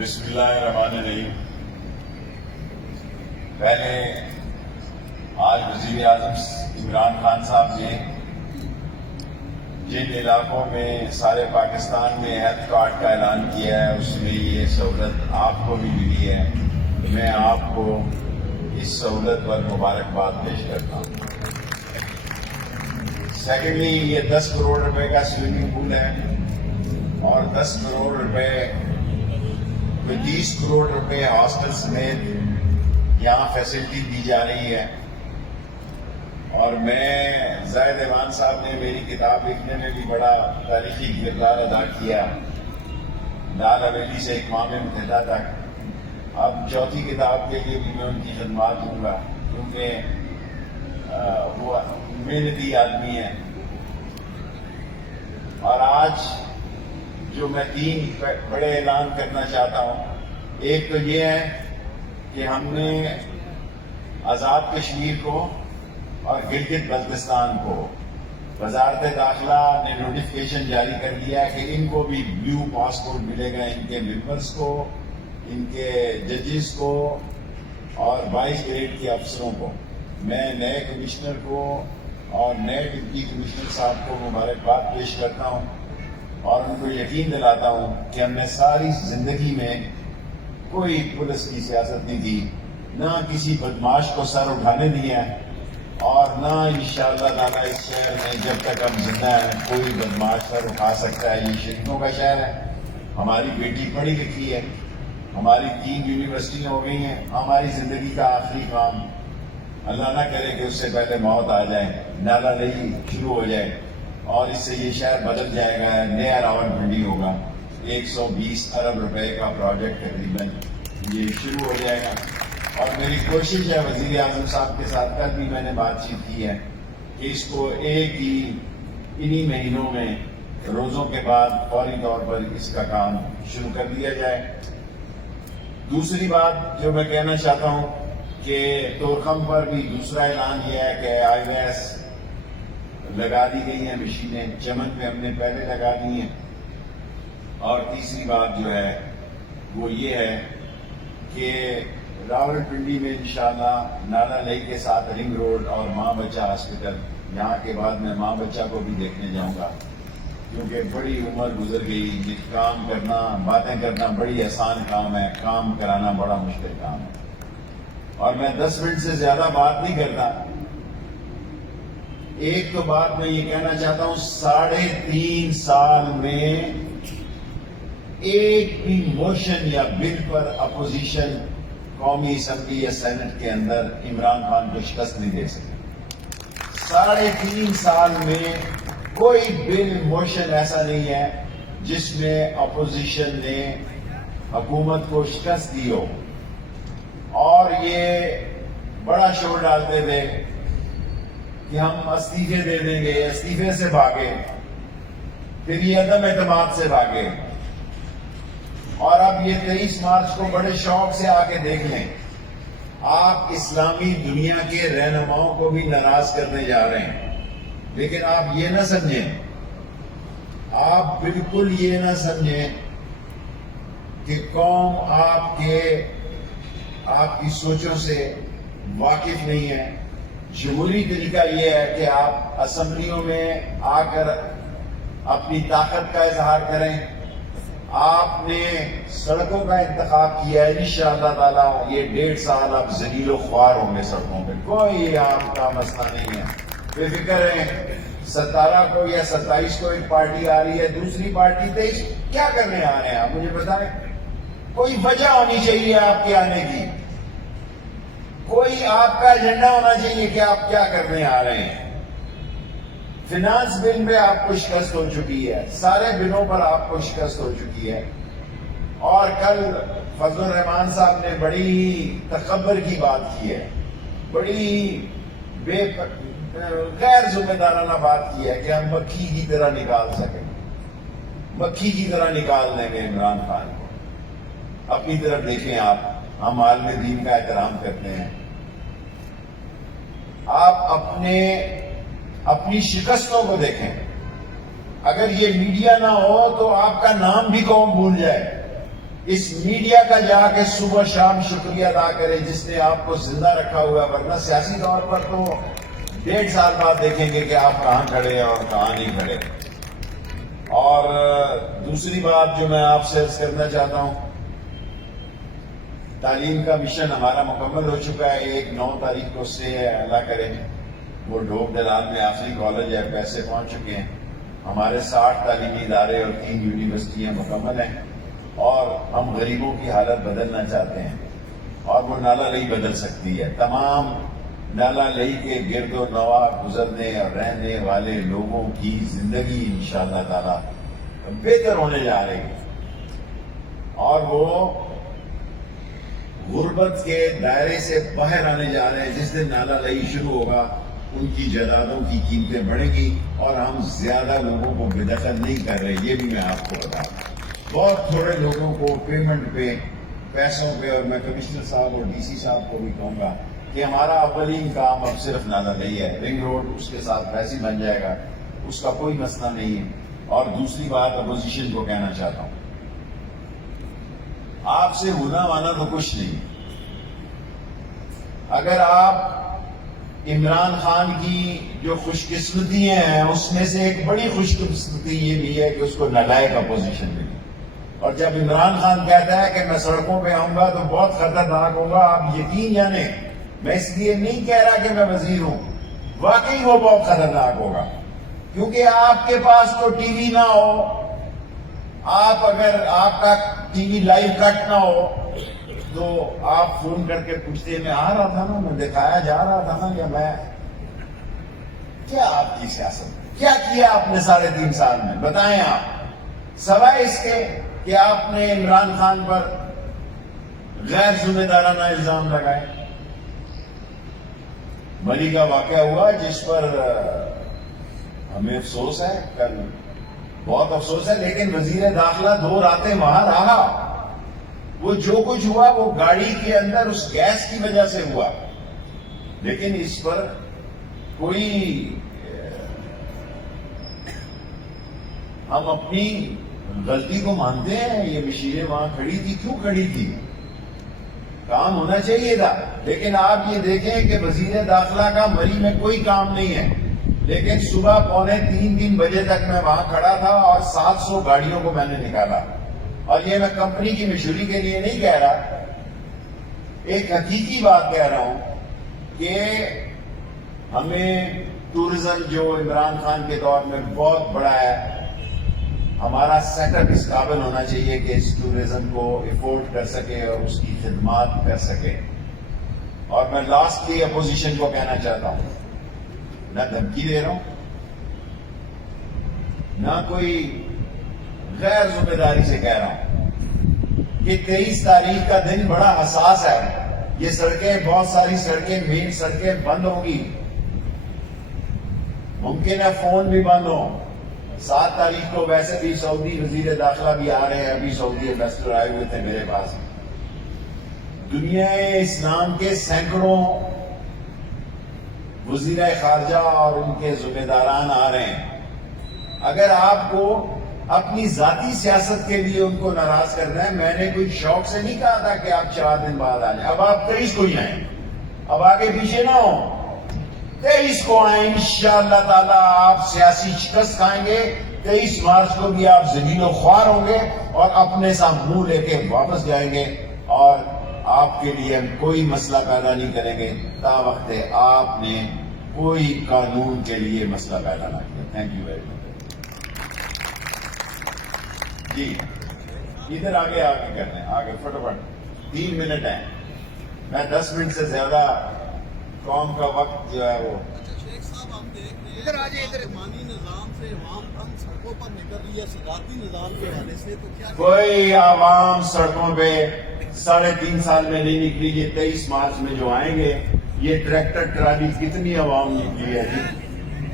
بسم اللہ الرحمن الرحیم۔ پہلے آج وزیر اعظم عمران خان صاحب نے جن علاقوں میں سارے پاکستان میں ہیلتھ کارڈ کا اعلان کیا ہے اس میں یہ سہولت آپ کو بھی ملی ہے، میں آپ کو اس سہولت پر مبارکباد پیش کرتا ہوں۔ سیکنڈلی، یہ 10 کروڑ روپے کا سوئمنگ پول ہے اور 10 کروڑ روپے 20 کروڑ روپے ہاسٹل سمیت یہاں فیسلٹی دی جا رہی ہے۔ اور میں زاہد ایمان صاحب نے میری کتاب لکھنے میں بھی بڑا تاریخی کردار ادا کیا، لال حویلی سے اقوام متحدہ تک۔ اب چوتھی کتاب کے لیے بھی میں ان کی خدمات دوں گا کیونکہ وہ محنتی آدمی ہیں۔ اور آج جو میں 3 بڑے اعلان کرنا چاہتا ہوں، ایک تو یہ ہے کہ ہم نے آزاد کشمیر کو اور گلگت بلتستان کو وزارت داخلہ نے نوٹیفکیشن جاری کر دیا ہے کہ ان کو بھی بلیو پاسپورٹ ملے گا، ان کے ممبرز کو، ان کے ججز کو اور 22 گریڈ کے افسروں کو۔ میں نئے کمشنر کو اور نئے ڈپٹی کمشنر صاحب کو مبارکباد پیش کرتا ہوں اور ان کو یقین دلاتا ہوں کہ ہم نے ساری زندگی میں کوئی پولیس کی سیاست نہیں کی، نہ کسی بدماش کو سر اٹھانے دیا ہے، اور نہ انشاءاللہ تعالیٰ اس شہر میں جب تک ہم زندہ ہیں کوئی بدماش سر اٹھا سکتا ہے۔ یہ شہیدوں کا شہر ہے، ہماری بیٹی پڑھی لکھی ہے، ہماری 3 یونیورسٹیاں ہو گئی ہیں۔ ہماری زندگی کا آخری کام اللہ نہ کرے کہ اس سے پہلے موت آ جائے، نالا نہیں شروع ہو جائے اور اس سے یہ شہر بدل جائے گا، نیا راولپنڈی ہوگا۔ 120 ارب روپے کا پروجیکٹ تقریباً یہ شروع ہو جائے گا۔ اور میری کوشش ہے، وزیر اعظم صاحب کے ساتھ کل بھی میں نے بات چیت کی ہے کہ اس کو ایک ہی انہی مہینوں میں روزوں کے بعد فوری طور پر اس کا کام شروع کر دیا جائے۔ دوسری بات جو میں کہنا چاہتا ہوں کہ تورخم پر بھی دوسرا اعلان یہ ہے کہ IVS لگا دی گئی ہیں مشینیں، چمن پہ ہم نے پہلے لگا دی ہیں۔ اور تیسری بات جو ہے وہ یہ ہے کہ راولپنڈی میں انشاءاللہ نالا لیک کے ساتھ رنگ روڈ اور ماں بچہ ہاسپٹل، یہاں کے بعد میں ماں بچہ کو بھی دیکھنے جاؤں گا کیونکہ بڑی عمر گزر گئی۔ یہ کام کرنا، باتیں کرنا بڑی آسان کام ہے، کام کرانا بڑا مشکل کام ہے۔ اور میں 10 منٹ سے زیادہ بات نہیں کرتا۔ ایک تو بات میں یہ کہنا چاہتا ہوں، 3.5 سال میں ایک بھی موشن یا بل پر اپوزیشن قومی اسمبلی یا سینٹ کے اندر عمران خان کو شکست نہیں دے سکتی۔ 3.5 سال میں کوئی بل موشن ایسا نہیں ہے جس میں اپوزیشن نے حکومت کو شکست دی ہو۔ اور یہ بڑا شور ڈالتے تھے کہ ہم استعفے دے دیں گے، استعفے سے بھاگے، پھر یہ عدم اعتماد سے بھاگے، اور اب یہ 23 مارچ کو بڑے شوق سے آ کے دیکھ لیں۔ آپ اسلامی دنیا کے رہنماؤں کو بھی ناراض کرنے جا رہے ہیں، لیکن آپ یہ نہ سمجھیں، آپ بالکل یہ نہ سمجھیں کہ قوم آپ کی سوچوں سے واقف نہیں ہے۔ جمہوری طریقہ یہ ہے کہ آپ اسمبلیوں میں آ کر اپنی طاقت کا اظہار کریں۔ آپ نے سڑکوں کا انتخاب کیا ہے، انشاءاللہ تعالیٰ یہ 1.5 سال آپ ذلیل و خوار ہوں گے سڑکوں پہ، کوئی آپ کا مسئلہ نہیں ہے۔ بے فکر ہے، 17 کو یا 27 کو ایک پارٹی آ رہی ہے، دوسری پارٹی 23 کیا کرنے آ رہے ہیں آپ مجھے بتائیں؟ کوئی وجہ ہونی چاہیے آپ کے آنے کی، کوئی آپ کا ایجنڈا ہونا چاہیے کہ آپ کیا کرنے آ رہے ہیں۔ فنانس بل میں آپ کو شکست ہو چکی ہے، سارے بلوں پر آپ کو شکست ہو چکی ہے۔ اور کل فضل الرحمان صاحب نے بڑی ہی تکبر کی بات کی ہے، بڑی ہی غیر ذمہ دارانہ بات کی ہے کہ ہم مکھی کی طرح نکال سکیں، مکھی کی طرح نکال دیں گے عمران خان کو۔ اپنی طرف دیکھیں، آپ ہم عالم دین کا احترام کرتے ہیں، آپ اپنی شکستوں کو دیکھیں۔ اگر یہ میڈیا نہ ہو تو آپ کا نام بھی قوم بھول جائے۔ اس میڈیا کا جا کے صبح شام شکریہ ادا کریں جس نے آپ کو زندہ رکھا ہوا ہے، ورنہ سیاسی طور پر تو 1.5 سال بعد دیکھیں گے کہ آپ کہاں کھڑے ہیں اور کہاں نہیں کھڑے۔ اور دوسری بات جو میں آپ سے عرض کرنا چاہتا ہوں، تعلیم کا مشن ہمارا مکمل ہو چکا ہے۔ 9 تاریخ کو سے اللہ کرے وہ ڈھوک ڈلال میں آخری کالج ہے، پیسے پہنچ چکے ہیں۔ ہمارے 60 تعلیمی ادارے اور 3 یونیورسٹیاں مکمل ہیں، اور ہم غریبوں کی حالت بدلنا چاہتے ہیں، اور وہ نالہ لئی بدل سکتی ہے۔ تمام نالہ لئی کے گرد و نواح گزرنے اور رہنے والے لوگوں کی زندگی انشاءاللہ تعالی بہتر ہونے جا رہی ہے، اور وہ غربت کے دائرے سے باہر آنے جا رہے ہیں۔ جس دن نالہ لئی شروع ہوگا ان کی جائیدادوں کی قیمتیں بڑھیں گی، اور ہم زیادہ لوگوں کو بے دخل نہیں کر رہے، یہ بھی میں آپ کو بتا دوں۔ بہت تھوڑے لوگوں کو پیمنٹ پہ، پیسوں پہ، اور میں کمشنر صاحب اور ڈی سی صاحب کو بھی کہوں گا کہ ہمارا اولین کام اب صرف نالہ لئی ہے۔ رنگ روڈ اس کے ساتھ ویسے بن جائے گا، اس کا کوئی مسئلہ نہیں ہے۔ اور دوسری بات اپوزیشن کو کہنا چاہتا ہوں، آپ سے ہونا مانا تو کچھ نہیں۔ اگر آپ عمران خان کی جو خوش قسمتیاں ہیں اس میں سے ایک بڑی خوش قسمتی یہ بھی ہے کہ اس کو نالائق اپوزیشن ملی، اور جب عمران خان کہتا ہے کہ میں سڑکوں پہ آؤں گا تو بہت خطرناک ہوگا، آپ یقین جانیں، میں اس لیے نہیں کہہ رہا کہ میں وزیر ہوں، واقعی وہ بہت خطرناک ہوگا، کیونکہ آپ کے پاس تو ٹی وی نہ ہو، اگر آپ کا ٹی وی لائیو کٹ نہ ہو تو آپ فون کر کے پوچھتے میں آ رہا تھا نا، میں دکھایا جا رہا تھا نا، یا میں کیا آپ کی سیاست کیا کیا آپ نے 3.5 سال میں بتائیں آپ، سوائے اس کے کہ آپ نے عمران خان پر غیر ذمہ دارانہ الزام لگائے۔ مری کا واقعہ ہوا جس پر ہمیں افسوس ہے، کل بہت افسوس ہے، لیکن وزیر داخلہ 2 راتیں وہاں رہا۔ وہ جو کچھ ہوا وہ گاڑی کے اندر اس گیس کی وجہ سے ہوا، لیکن اس پر کوئی ہم اپنی غلطی کو مانتے ہیں۔ یہ مشیریں وہاں کھڑی تھی، کیوں کھڑی تھی؟ کام ہونا چاہیے تھا، لیکن آپ یہ دیکھیں کہ وزیر داخلہ کا مری میں کوئی کام نہیں ہے، لیکن صبح 2:45-3 بجے تک میں وہاں کھڑا تھا اور 700 گاڑیوں کو میں نے نکالا۔ اور یہ میں کمپنی کی مشہوری کے لیے نہیں کہہ رہا، ایک حقیقی بات کہہ رہا ہوں کہ ہمیں ٹورزم جو عمران خان کے دور میں بہت بڑا ہے، ہمارا سیٹ اپ اس قابل ہونا چاہیے کہ اس ٹورزم کو افورڈ کر سکے اور اس کی خدمات کر سکے۔ اور میں لاسٹلی اپوزیشن کو کہنا چاہتا ہوں، نہ دھمکی دے رہا ہوں، نہ کوئی غیر ذمہ داری سے کہہ رہا ہوں کہ 23 تاریخ کا دن بڑا حساس ہے۔ یہ سڑکیں، بہت ساری سڑکیں، مین سڑکیں بند ہوں گی، ممکن ہے فون بھی بند ہو۔ 7 تاریخ کو ویسے بھی سعودی وزیر داخلہ بھی آ رہے ہیں، ابھی سعودی ایمبیسڈر آئے ہوئے تھے میرے پاس۔ دنیا اسلام کے سینکڑوں وزیر خارجہ اور ان کے ذمہ داران آ رہے ہیں۔ اگر آپ کو اپنی ذاتی سیاست کے لیے ان کو ناراض کرنا ہے، میں نے کوئی شوق سے نہیں کہا تھا کہ آپ 4 دن بعد آ جائیں، اب آپ 23 کو ہی آئیں، اب آگے پیچھے نہ ہو، 23 کو آئیں، انشاءاللہ تعالی آپ سیاسی شکست کھائیں گے۔ 23 مارچ کو بھی آپ ذلیل و خوار ہوں گے اور اپنے ساتھ منہ لے کے واپس جائیں گے، اور آپ کے لیے ہم کوئی مسئلہ پیدا نہیں کریں گے تا وقت آپ نے کوئی قانون کے لیے مسئلہ پیدا نہ کیا۔ Thank you very much. جی ادھر آگے کرنے آگے فٹافٹ 3 منٹ ہیں، میں 10 منٹ سے زیادہ قوم کا وقت جو ہے وہ شیخ صاحب آپ دیکھ رہے ہیں زمانی نظام سے عوام تنگ سڑکوں پر نکل رہی ہے، صدارتی نظام کے حوالے سے، تو کیا کوئی عوام سڑکوں پہ 3.5 سال میں نہیں نکلی؟ یہ 23 مارچ میں جو آئیں گے، یہ ٹریکٹر ٹرالی کتنی عوام نکلی ہے جی؟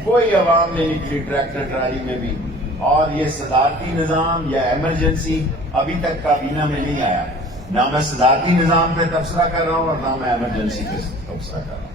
کوئی عوام نہیں نکلی ٹریکٹر ٹرالی میں بھی۔ اور یہ صدارتی نظام یا ایمرجنسی ابھی تک کابینہ میں نہیں آیا، نہ میں صدارتی نظام پہ تبصرہ کر رہا ہوں اور نہ میں ایمرجنسی پہ تبصرہ کر رہا ہوں۔